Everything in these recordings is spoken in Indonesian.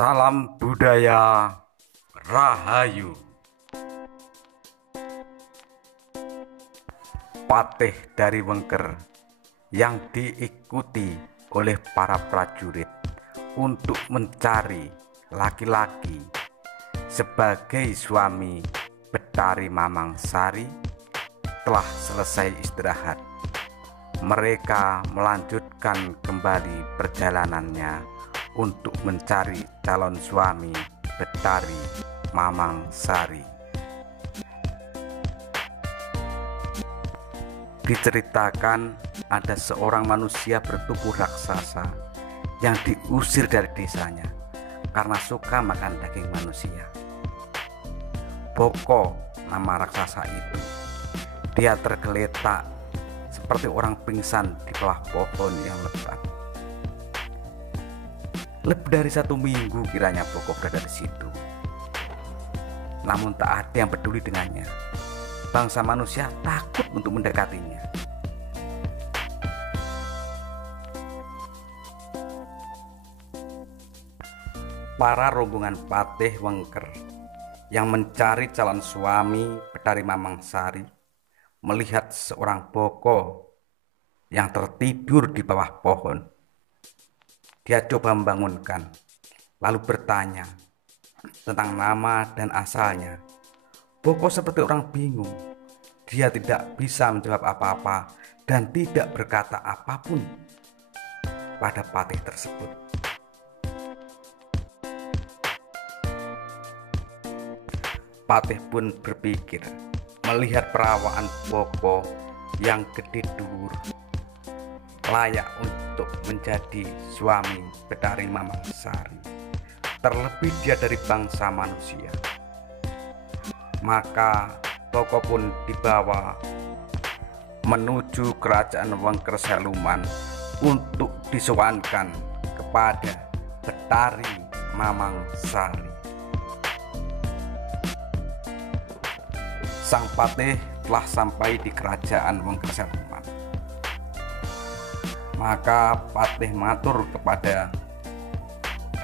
Salam budaya Rahayu. Patih dari Wengker yang diikuti oleh para prajurit untuk mencari laki-laki sebagai suami Betari Mamangsari telah selesai istirahat. Mereka melanjutkan kembali perjalanannya untuk mencari calon suami Betari Mamangsari. Diceritakan ada seorang manusia bertubuh raksasa yang diusir dari desanya karena suka makan daging manusia. Boko nama raksasa itu. Dia tergeletak seperti orang pingsan di bawah pohon yang lebat. Lebih dari 1 minggu kiranya Boko berada di situ. Namun tak ada yang peduli dengannya. Bangsa manusia takut untuk mendekatinya. Para rombongan Patih Wengker yang mencari calon suami Betari Mamangsari melihat seorang Boko yang tertidur di bawah pohon. Dia coba membangunkan, lalu bertanya tentang nama dan asalnya. Boko seperti orang bingung. Dia tidak bisa menjawab apa-apa dan tidak berkata apapun pada Patih tersebut. Patih pun berpikir melihat perawaan Boko yang gede dur, layak untuk menjadi suami Betari Mamangsari. Terlebih dia dari bangsa manusia. Maka Boko pun dibawa menuju kerajaan Wengker Seluman untuk disowankan kepada Betari Mamangsari. Sang Patih telah sampai di kerajaan Wengker Seluman. Maka Patih matur kepada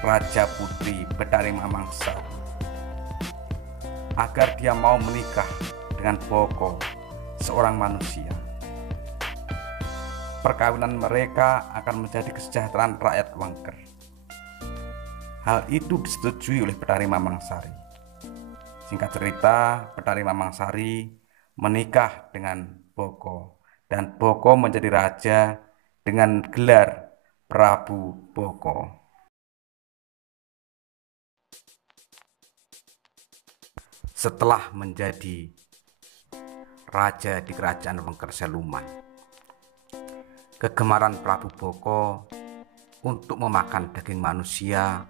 Raja Putri Betari Mamangsari agar dia mau menikah dengan Boko, seorang manusia. Perkawinan mereka akan menjadi kesejahteraan rakyat Wengker. Hal itu disetujui oleh Betari Mamangsari. Singkat cerita, Betari Mamangsari menikah dengan Boko, dan Boko menjadi raja dengan gelar Prabu Boko. Setelah menjadi raja di kerajaan Wengker Seluman, kegemaran Prabu Boko untuk memakan daging manusia,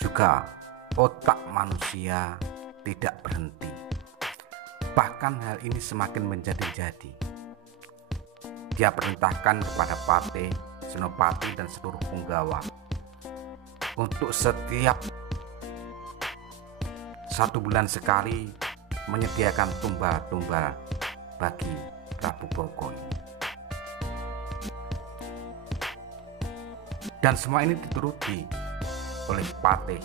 juga otak manusia, tidak berhenti. Bahkan hal ini semakin menjadi-jadi. Dia perintahkan kepada Patih, Senopati, dan seluruh punggawa untuk setiap 1 bulan sekali menyediakan tumbal-tumbal bagi Prabu Boko ini. Dan semua ini dituruti oleh Patih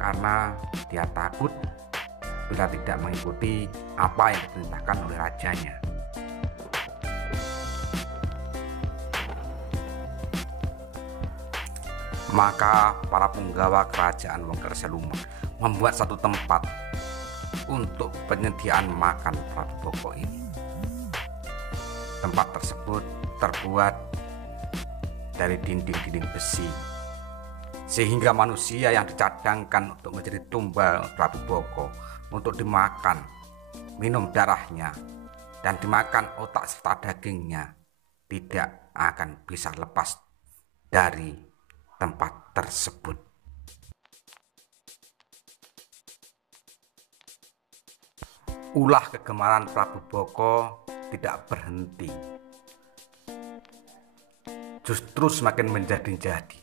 karena dia takut bila tidak mengikuti apa yang diperintahkan oleh rajanya. Maka para punggawa kerajaan Wengker Seluman membuat satu tempat untuk penyediaan makan Prabu Boko ini. Tempat tersebut terbuat dari dinding-dinding besi, sehingga manusia yang dicadangkan untuk menjadi tumbal Prabu Boko untuk dimakan, minum darahnya, dan dimakan otak serta dagingnya tidak akan bisa lepas dari tempat tersebut. Ulah kegemaran Prabu Boko tidak berhenti, justru semakin menjadi-jadi.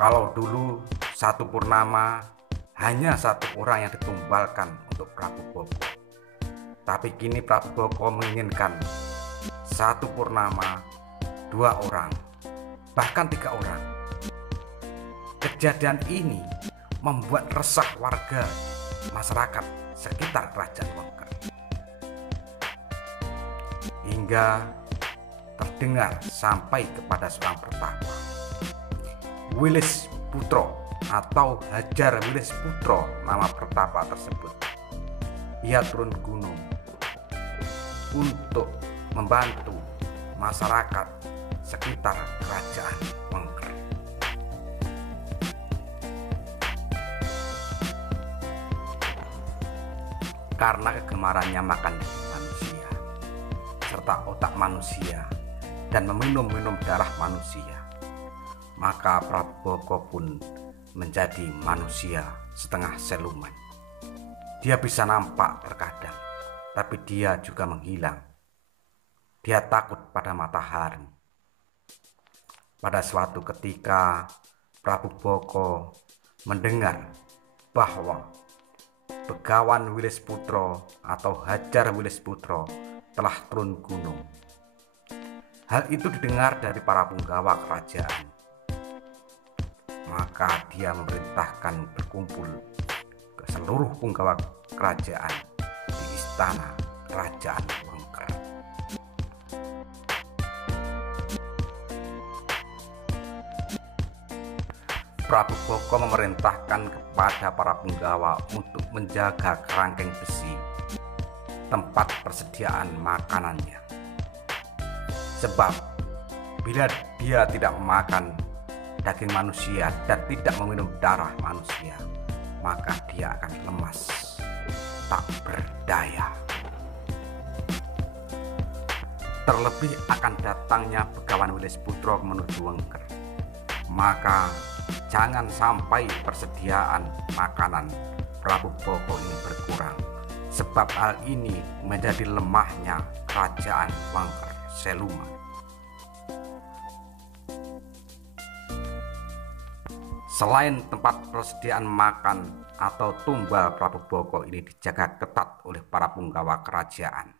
Kalau dulu 1 purnama hanya 1 orang yang ditumbalkan untuk Prabu Boko, tapi kini Prabu Boko menginginkan 1 purnama 2 orang, bahkan 3 orang. Kejadian ini membuat resah warga masyarakat sekitar kerajaan Wengker, hingga terdengar sampai kepada seorang pertapa, Wilis Putro atau Hajar Wilis Putro, nama pertapa tersebut. Ia turun gunung untuk membantu masyarakat sekitar kerajaan Wengker. Karena kegemarannya makan manusia serta otak manusia dan meminum darah manusia, maka Prabu Boko pun menjadi manusia setengah siluman. Dia bisa nampak terkadang, tapi dia juga menghilang. Dia takut pada matahari. Pada suatu ketika Prabu Boko mendengar bahwa Begawan Wilis Putro atau Hajar Wilis Putro telah turun gunung. Hal itu didengar dari para punggawa kerajaan. Maka dia memerintahkan berkumpul ke seluruh punggawa kerajaan di istana kerajaan Wengker. Prabu Boko memerintahkan kepada para punggawa untuk menjaga kerangkeng besi, tempat persediaan makanannya. Sebab bila dia tidak memakan daging manusia dan tidak meminum darah manusia, maka dia akan lemas, tak berdaya. Terlebih akan datangnya Begawan Wilis Putro menuju Wengker, maka jangan sampai persediaan makanan Prabu Boko ini berkurang, sebab hal ini menjadi lemahnya kerajaan Wengker siluman. Selain tempat persediaan makan atau tumbal Prabu Boko ini dijaga ketat oleh para punggawa kerajaan,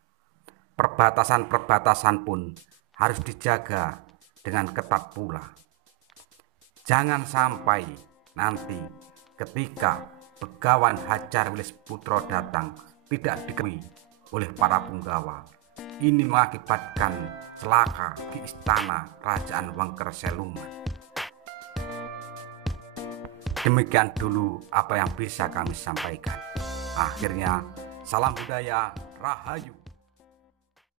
perbatasan-perbatasan pun harus dijaga dengan ketat pula. Jangan sampai nanti ketika Begawan Hajar Wilis Putro datang tidak diketahui oleh para punggawa. Ini mengakibatkan celaka di istana kerajaan Wengker siluman. Demikian dulu apa yang bisa kami sampaikan. Akhirnya, salam budaya, rahayu.